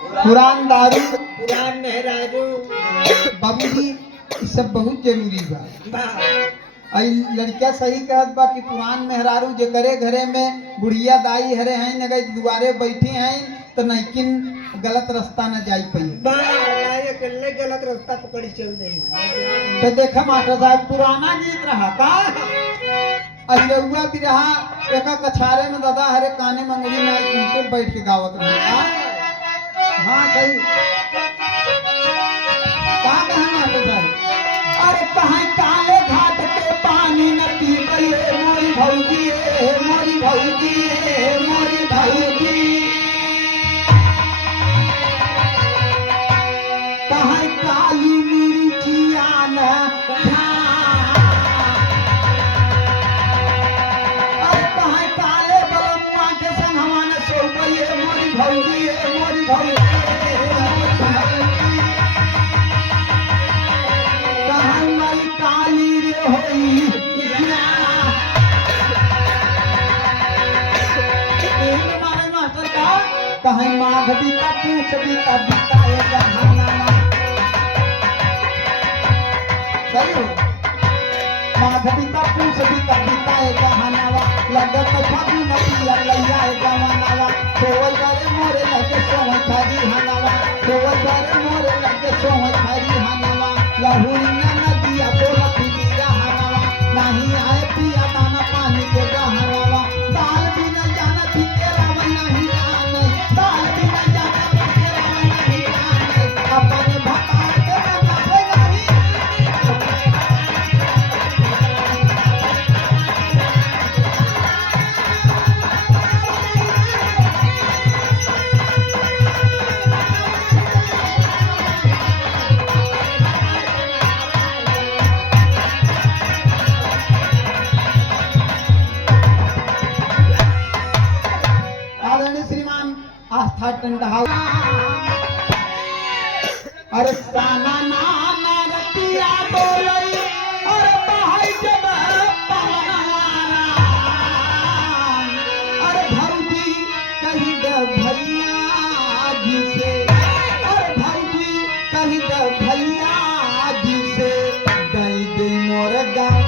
पुरान दारू पुरान मेहरारू बाबूजी ई सब बहुत जरूरी बा। बा आई लड़का सही कहत बा कि पुरान मेहरारू जे करे घरे में बुढ़िया दाई हरे हैं न गई दुआरे बैठी हैं तो नैकिन गलत रास्ता न जाई पाई। बा अकेले गलत रास्ता पकड़ी चल रही तो देखा मास्टर साहब पुराना गीत रहा का अहिरउआ भी रहा एक कछारे में दादा हरे काने मंगली में उनके बैठ के गावत रहा। हाँ सही का कहा मास्टर साहब अरे कहाँ काले घाट के पानी न पीबे मोरी भौजी मोरी भौजी मोरी भौजी कहाँ काली मिर्चिया न अरे कहाँ काले बलमुआ के संग हमारे सोबे मोरी भौजी मोरी भौजी काली रे होई मारे मास्टर का कहीं माघ बीता पूछ बीता बीताए जहानामा सही हो माघ बीता पूछ बीता बीताए जहानामा लगत फागु नदिया लैया जवानावा सोवल करे मोरे लगे सोह थारी हनावा सोवल करे मोरे लगे सोह थारी हनावा लहुरिया नदिया बोला फिरा हनावा नहीं आए पिया दाना पानी के गहनावा दाल भी न जाना फिकेरा नहीं आने दाल भी न जाना फिकेरा नहीं आने अपने भता के बतावे नहीं आदरणीय श्रीमान आस्था टंडहा अरे साना नाना रतिया बोलई अरे बहाई जब पवनवारा अरे भौजी कही द भैया जी से अरे भौजी कही द भैया जी से दई दे मोर गाँव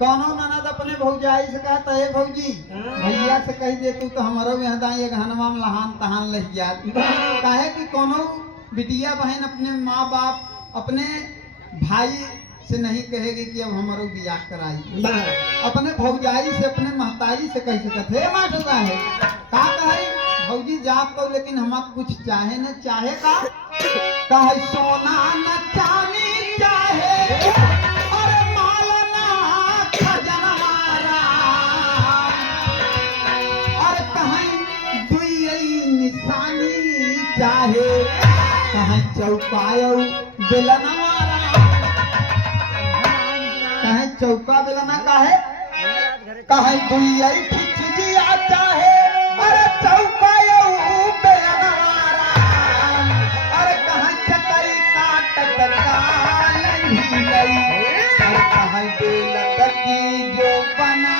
कौनो ननद अपने भौजाई से कहता है भौजी भैया से कह दे तू तो हमारो यहाँ दाई एक हनुमान लहान तहान लह जात काहे कि कोनो बिटिया बहन अपने माँ बाप अपने भाई से नहीं कहेगी कि अब हमारो बियाह कराई अपने भौजाई से अपने महतारी से कह सकत है मास्टर साहब का कहे भौजी जाप तो लेकिन हम कुछ चाहे न चाहे का कहे सोना न चांदी चाहे चाहे कहीं चौकायो बेलनवारा कहीं चौका बेलना काहे कहीं दुई खिचजिया चाहे अरे चौकायो बेलनवारा अरे कहीं चकई काटत काल ही नहीं अरे कहीं बेलत की जो बना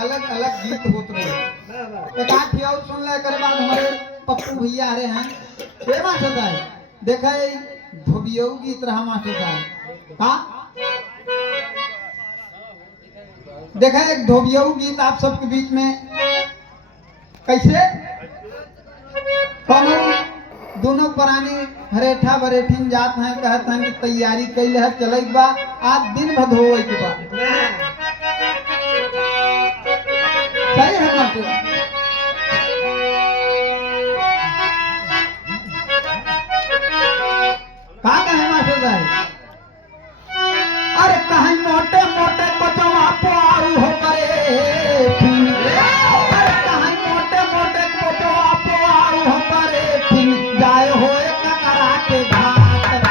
अलग अलग गीत होत रहे। वाह वाह एक आठ और सुन ले करे बाद हमारे पप्पू भैया आ रहे हैं हे मास्टर साहब देखा ये धोबियो गीत रहा मास्टर साहब का देखा एक धोबियो गीत आप सबके बीच में कैसे कोनो दोनों प्राणी हरेठा बरेठिन जात हैं कहत हैं कि तैयारी कैले है चले बा आज दिन भर धोवे के बा सही है मास्टर का कहे मास्टर साहब अरे कहीं मोटे मोटे बचवा पाऊ हो करे अरे कहीं मोटे मोटे बचवा पाऊ हो करे फिर जाए होए ककरा के घाट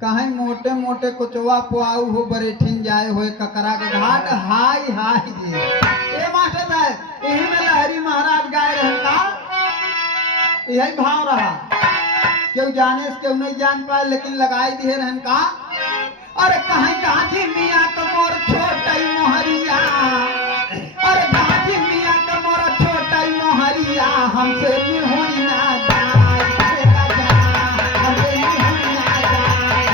कहीं मोटे मोटे कुचवा पुआऊ हो बरेठिन जाए होए ककरा के घाट हाय हाय जी ए मास्टर साहब यही में लहरी महाराज गाय रहन का यही भाव रहा क्यों जाने से क्यों नहीं जान पाए लेकिन लगाई दिए रहन का अरे कहीं गाजी मियाँ का मोर छोटा मोहरिया अरे गाजी मियाँ का मोर छोटा मोहरिया हमसे भी हुई ना जाए हमसे भी हुई ना जाए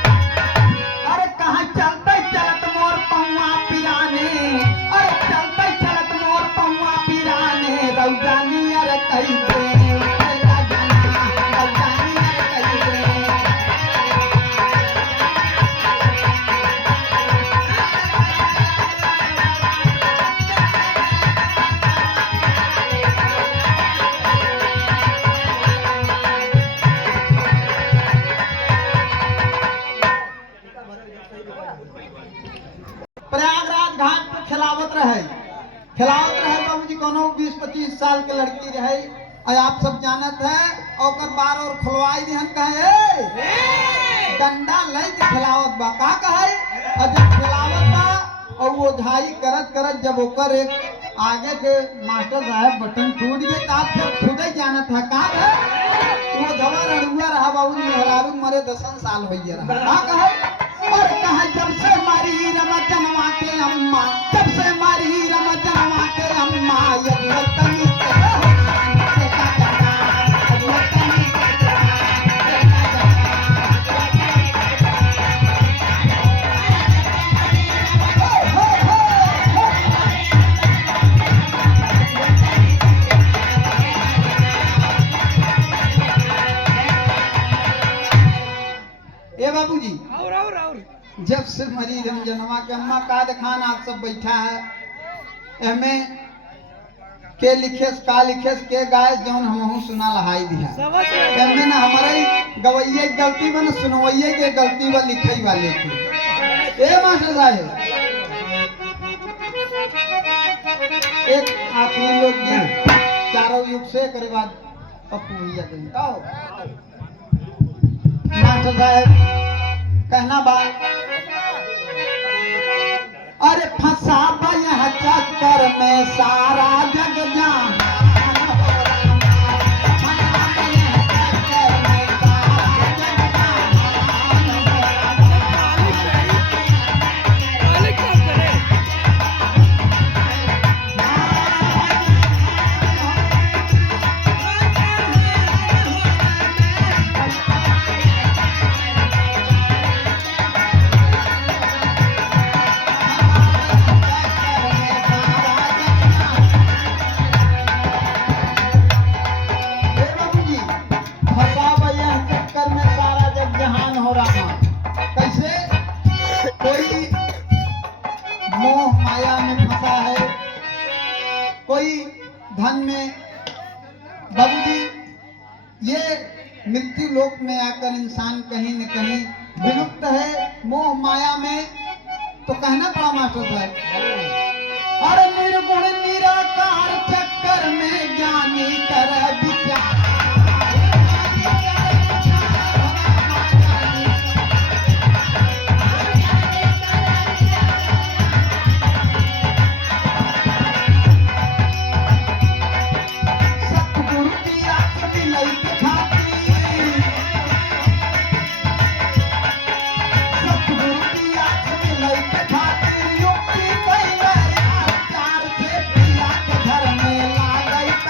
अरे कहाँ चलते चलत मोर पौवा पिराने अरे चलते चलत मोर पौवा पिराने रौजानी अरे कही दे रौजानी अरे कही दे प्रयागराज घाट पर खिलावत रहे बाबूजी कोनो 20-25 साल के लड़की रहे और आप सब जानत है और बार और खुलवाई दिहन कहे ए डंडा ले के खिलावत बा का कहे और जब खिलावत बा और वो झाई करत करत जब ओकर एक आगे के मास्टर साहब बटन टूट गए तो आप सब खुद ही जानत है का है वो दवा रड़ुआ रहा बाबू मेहरारू मरे 10 साल हो गया रहा का कहे और कहा जब से मारी रमजनवा के अम्मा जब से मारी रमजनवा के अम्मा यदि ए बाबूजी और जब से मरी रमजनवा के अम्मा का दिखान आप सब बैठा है एमे के लिखेस का लिखेस के गाय जौन हमहू सुना लहाई दिया समझ एमे ना हमारे गवैये की गलती बन सुनवैये के गलती बा लिखई वाले की ए मास्टर साहब एक आखिरी लोग गीत चारों युग से करे बाद पप्पू भैया कहीं आओ मास्टर साहब कहना बात अरे फंसा यह चक्कर में सारा जग जान कोई धन में बाबूजी ये मृत्यु लोक में आकर इंसान कहीं न कहीं विलुप्त है मोह माया में। तो कहना पड़ा मास्टर साहब, अरे निर्गुण निराकार चक्कर चक्कर में ज्ञानी कर विचार। सतगुरु की आस मिलई के खातिर, सतगुरु की आस मिलई के खातिर युक्ति कइले यार। प्यार से पिया के घर में लागई तब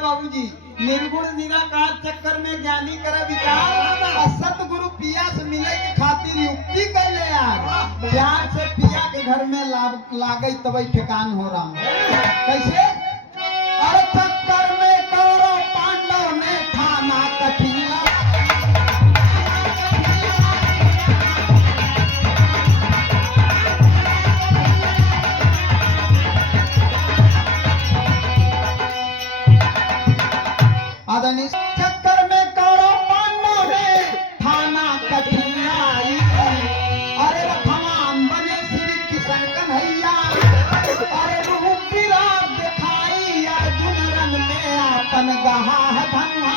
बाबूजी निर्गुण निराकार चक्कर में ज्ञानी करे विचार। और सतगुरु पिया से मिले के खातिर युक्ति कैले यार। प्यार से पिया के घर में लागई तब ठिकान हो रहा। कैसे? अरे चक्कर में कौरव पांडव ने ठाना कठिन आदरणीय। चक्कर में कौरव पांडव ने ठाना कठिनाई। अरे रखवान बने श्री किशन कन्हैया। अरे रूप विराट दिखाई अर्जुन रन में आपन गहा है धनुहा।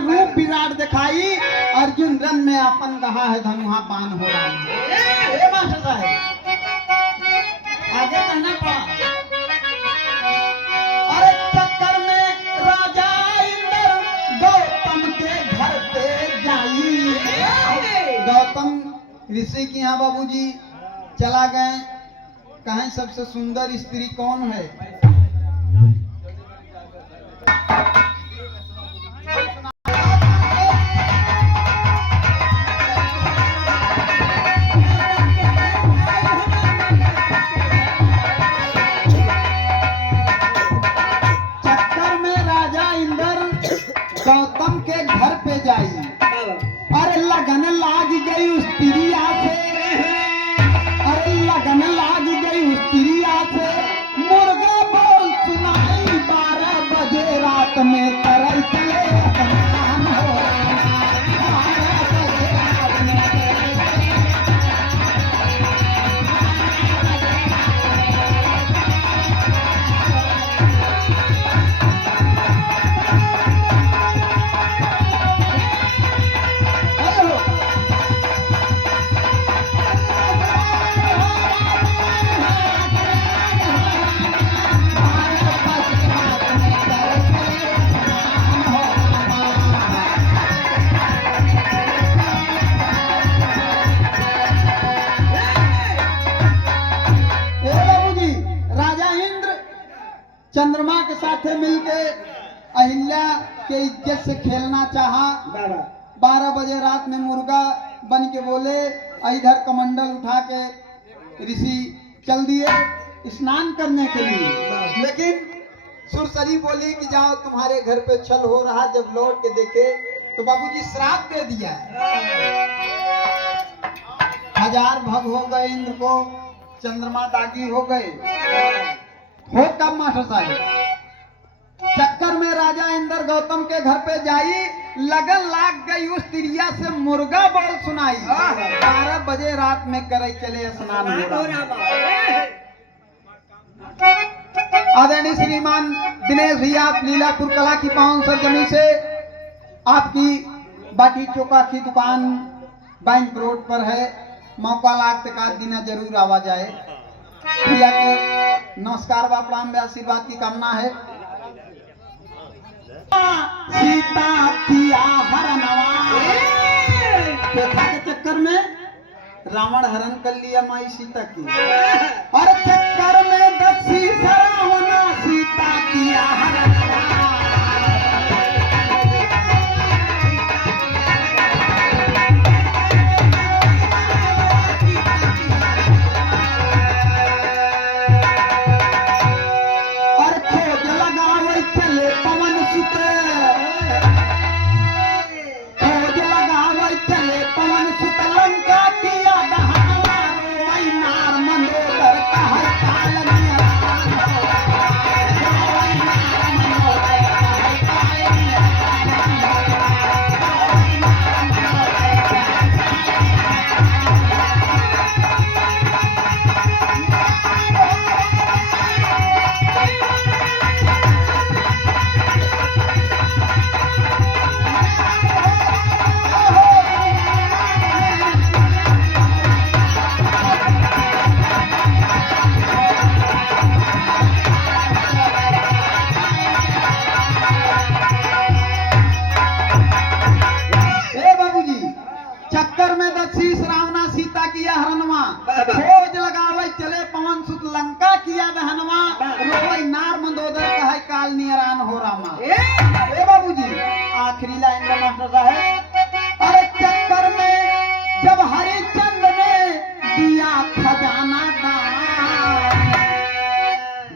रूप विराट दिखाई अर्जुन रन में अपन कहा है धनुहा पान हो रहा है। ये मास्टर साहब आगे कहना पड़ा। अरे चक्कर में राजा इंद्र गौतम के घर पे जाई। गौतम ऋषि के यहाँ बाबूजी चला गए। कहें सबसे सुंदर स्त्री कौन है? गौतम के घर पे जाई। अरे लगन लाग गई उस तिरिया से। अरे लगन लाग गई उस तिरिया से। मुर्गा बोल सुनाई 12 बजे रात में तरई चले समान हो। चंद्रमा के साथ मिलके अहिल्या के इज्जत से खेलना चाहा। 12 बजे रात में मुर्गा बन के बोले। इधर कमंडल उठा के ऋषि चल दिए स्नान करने के लिए। लेकिन सुरसरी बोली कि जाओ तुम्हारे घर पे छल हो रहा। जब लौट के देखे तो बाबूजी श्राप दे दिया है। 1000 भग हो गए इंद्र को, चंद्रमा दागी हो गए। हो कब मास्टर साहब? चक्कर में राजा इंद्र गौतम के घर पे जाई, लगन लाग गई उस तिरिया से मुर्गा बोल सुनाई। 12 बजे रात में करे चले स्नान हो रहा। आदरणीय श्रीमान दिनेश भैया, आप लीलापुर कला की पावन सरजमी से आपकी बाटी चोखा की दुकान बैंक रोड पर है। मौका लागते का दिन जरूर आवा जाए। भैया के नमस्कार व प्रणाम व आशीर्वाद की कामना है। सीता किया हरनवा, चौथा के चक्कर में रावण हरण कर लिया माई सीता की। और चक्कर में दसी रावण सीता किया हरनवा। और खोज लगावे चले पवन सुत, खोज लगावे चले पवन सुत लंका किया दहनवा। रोई नार मंदोदर कहै काल नियरान। रोई नार मंदोदर कहै काल नियरान। रोई नार मंदोदर कहै चक्कर में दशीस रावणा सीता किया हरनवा। खोज लगावे चले पवन सुत लंका किया दहनवा। रोई नार मंदोदर कहै काल नियरान हो रामा। ए बाबूजी, आखिरी लाइन में मास्टर साहब। अरे चक्कर में जब हरिचंद्र ने दिया खजाना दान।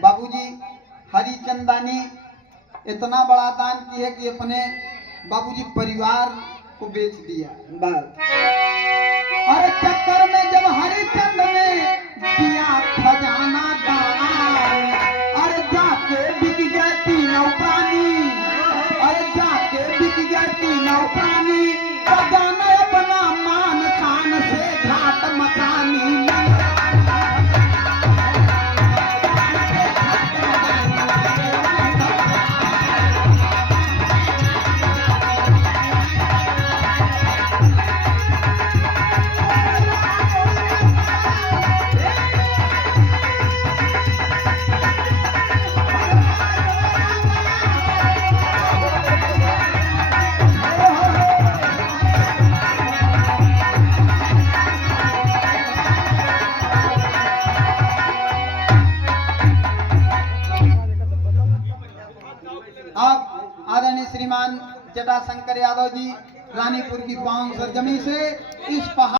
बाबूजी, हरिचंदानी इतना बड़ा दान किया कि अपने बाबूजी परिवार को बेच दिया। और चक्कर में जब हरिचंद्र ने दिया खजाना दान। अरे जाके बिक गए तीनों प्राणी, अरे जाके बिक गए तीनों प्राणी। खजाना अपना मान शान से घाट मचानी। अब आदरणीय श्रीमान जटाशंकर यादव जी रानीपुर की पावन सरजमी से इस पहाड़